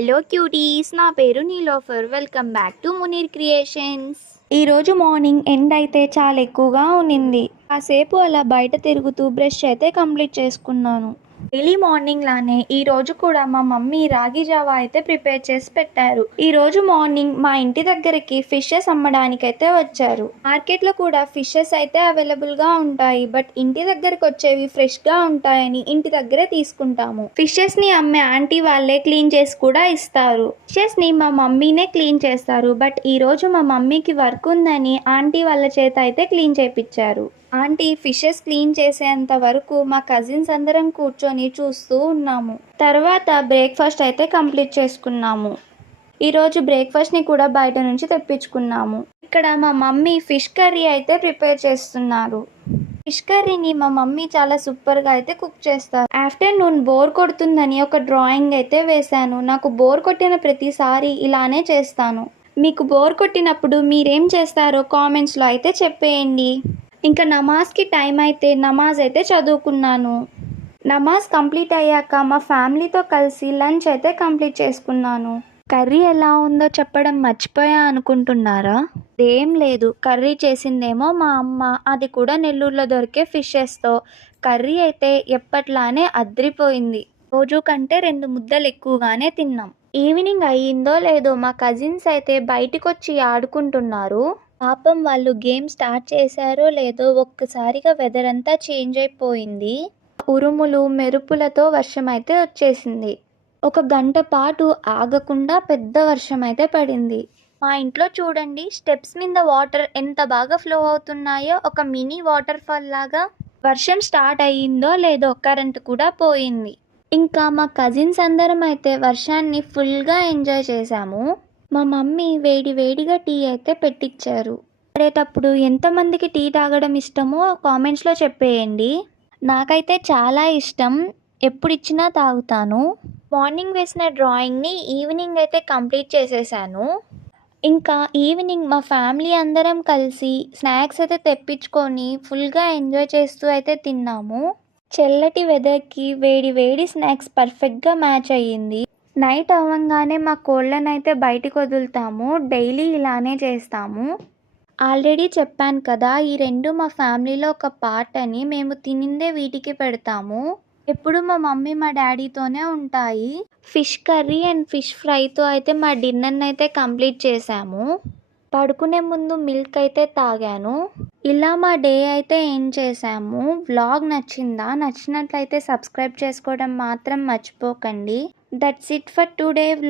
Hello cuties, నా పేరు Niloufer. Welcome back to Munir creations. ఈరోజు మార్నింగ్ ఎండ్ అయితే చాలా ఎక్కువగా ఉన్నింది. కాసేపు అలా బయట తిరుగుతూ బ్రష్ అయితే కంప్లీట్ చేసుకున్నాను. డైలీ మార్నింగ్ లానే ఈ రోజు కూడా మా మమ్మీ రాగి జావా అయితే ప్రిపేర్ చేసి పెట్టారు. ఈ రోజు మార్నింగ్ మా ఇంటి దగ్గరికి ఫిషెస్ అమ్మడానికైతే వచ్చారు. మార్కెట్లో కూడా ఫిషెస్ అయితే అవైలబుల్ గా ఉంటాయి, బట్ ఇంటి దగ్గరకు వచ్చేవి ఫ్రెష్ గా ఉంటాయని ఇంటి దగ్గరే తీసుకుంటాము. ఫిషెస్ ని అమ్మే ఆంటీ వాళ్ళే క్లీన్ చేసి కూడా ఇస్తారు. ఫిషెస్ ని మా మమ్మీనే క్లీన్ చేస్తారు, బట్ ఈ రోజు మా మమ్మీకి వర్క్ ఉందని ఆంటీ వాళ్ళ చేత అయితే క్లీన్ చేపించారు. ఆంటీ ఫిషెస్ క్లీన్ చేసేంత వరకు మా కజిన్స్ అందరం కూర్చొని చూస్తూ ఉన్నాము. తర్వాత బ్రేక్ఫాస్ట్ అయితే కంప్లీట్ చేసుకున్నాము. ఈరోజు బ్రేక్ఫాస్ట్ని కూడా బయట నుంచి తెప్పించుకున్నాము. ఇక్కడ మా మమ్మీ ఫిష్ కర్రీ అయితే ప్రిపేర్ చేస్తున్నారు. ఫిష్ కర్రీని మా మమ్మీ చాలా సూపర్గా అయితే కుక్ చేస్తారు. ఆఫ్టర్నూన్ బోర్ కొడుతుందని ఒక డ్రాయింగ్ అయితే వేశాను. నాకు బోర్ కొట్టిన ప్రతిసారి ఇలానే చేస్తాను. మీకు బోర్ కొట్టినప్పుడు మీరేం చేస్తారో కామెంట్స్లో అయితే చెప్పేయండి. ఇంకా నమాజ్కి టైం అయితే నమాజ్ అయితే చదువుకున్నాను. నమాజ్ కంప్లీట్ అయ్యాక మా ఫ్యామిలీతో కలిసి లంచ్ అయితే కంప్లీట్ చేసుకున్నాను. కర్రీ ఎలా ఉందో చెప్పడం మర్చిపోయా అనుకుంటున్నారా? ఏం లేదు, కర్రీ చేసిందేమో మా అమ్మ, అది కూడా నెల్లూరులో దొరికే ఫిషెస్తో. కర్రీ అయితే ఎప్పట్లానే అద్రిపోయింది. రోజు కంటే 2 ముద్దలు ఎక్కువగానే తిన్నాం. ఈవినింగ్ అయ్యిందో లేదో మా కజిన్స్ అయితే బయటకు వచ్చి ఆడుకుంటున్నారు. పాపం వాళ్ళు గేమ్ స్టార్ట్ చేశారో లేదో ఒక్కసారిగా వెదర్ అంతా చేంజ్ అయిపోయింది. ఉరుములు మెరుపులతో వర్షం అయితే వచ్చేసింది. 1 గంట పాటు ఆగకుండా పెద్ద వర్షం అయితే పడింది. మా ఇంట్లో చూడండి, స్టెప్స్ మీద వాటర్ ఎంత బాగా ఫ్లో అవుతున్నాయో, ఒక మినీ వాటర్ ఫాల్ లాగా. వర్షం స్టార్ట్ అయ్యిందో లేదో కరెంట్ కూడా పోయింది. ఇంకా మా కజిన్స్ అందరం అయితే వర్షాన్ని ఫుల్గా ఎంజాయ్ చేశాము. మా మమ్మీ వేడి వేడిగా టీ అయితే పెట్టించారు. పడేటప్పుడు ఎంతమందికి టీ తాగడం ఇష్టమో కామెంట్స్లో చెప్పేయండి. నాకైతే చాలా ఇష్టం, ఎప్పుడు ఇచ్చినా తాగుతాను. మార్నింగ్ వేసిన డ్రాయింగ్ని ఈవినింగ్ అయితే కంప్లీట్ చేసేసాను. ఇంకా ఈవినింగ్ మా ఫ్యామిలీ అందరం కలిసి స్నాక్స్ అయితే తెప్పించుకొని ఫుల్గా ఎంజాయ్ చేస్తూ అయితే తిన్నాము. చల్లటి వెదర్కి వేడి వేడి స్నాక్స్ పర్ఫెక్ట్గా మ్యాచ్ అయ్యింది. నైట్ అవ్వగానే మా కోళ్ళని అయితే బయటికి వదులుతాము. డైలీ ఇలానే చేస్తాము. ఆల్రెడీ చెప్పాను కదా, ఈ 2 మా ఫ్యామిలీలో ఒక పార్ట్ అని. మేము తినిందే వీటికి పెడతాము. ఎప్పుడు మా మమ్మీ మా డాడీతోనే ఉంటాయి. ఫిష్ కర్రీ అండ్ ఫిష్ ఫ్రైతో అయితే మా డిన్నర్ని అయితే కంప్లీట్ చేసాము. పడుకునే ముందు మిల్క్ అయితే తాగాను. ఇలా మా డే అయితే ఎండ్ చేసాము. వ్లాగ్ నచ్చిందా? నచ్చినట్లయితే సబ్స్క్రైబ్ చేసుకోవడం మాత్రం మర్చిపోకండి. That's it for today.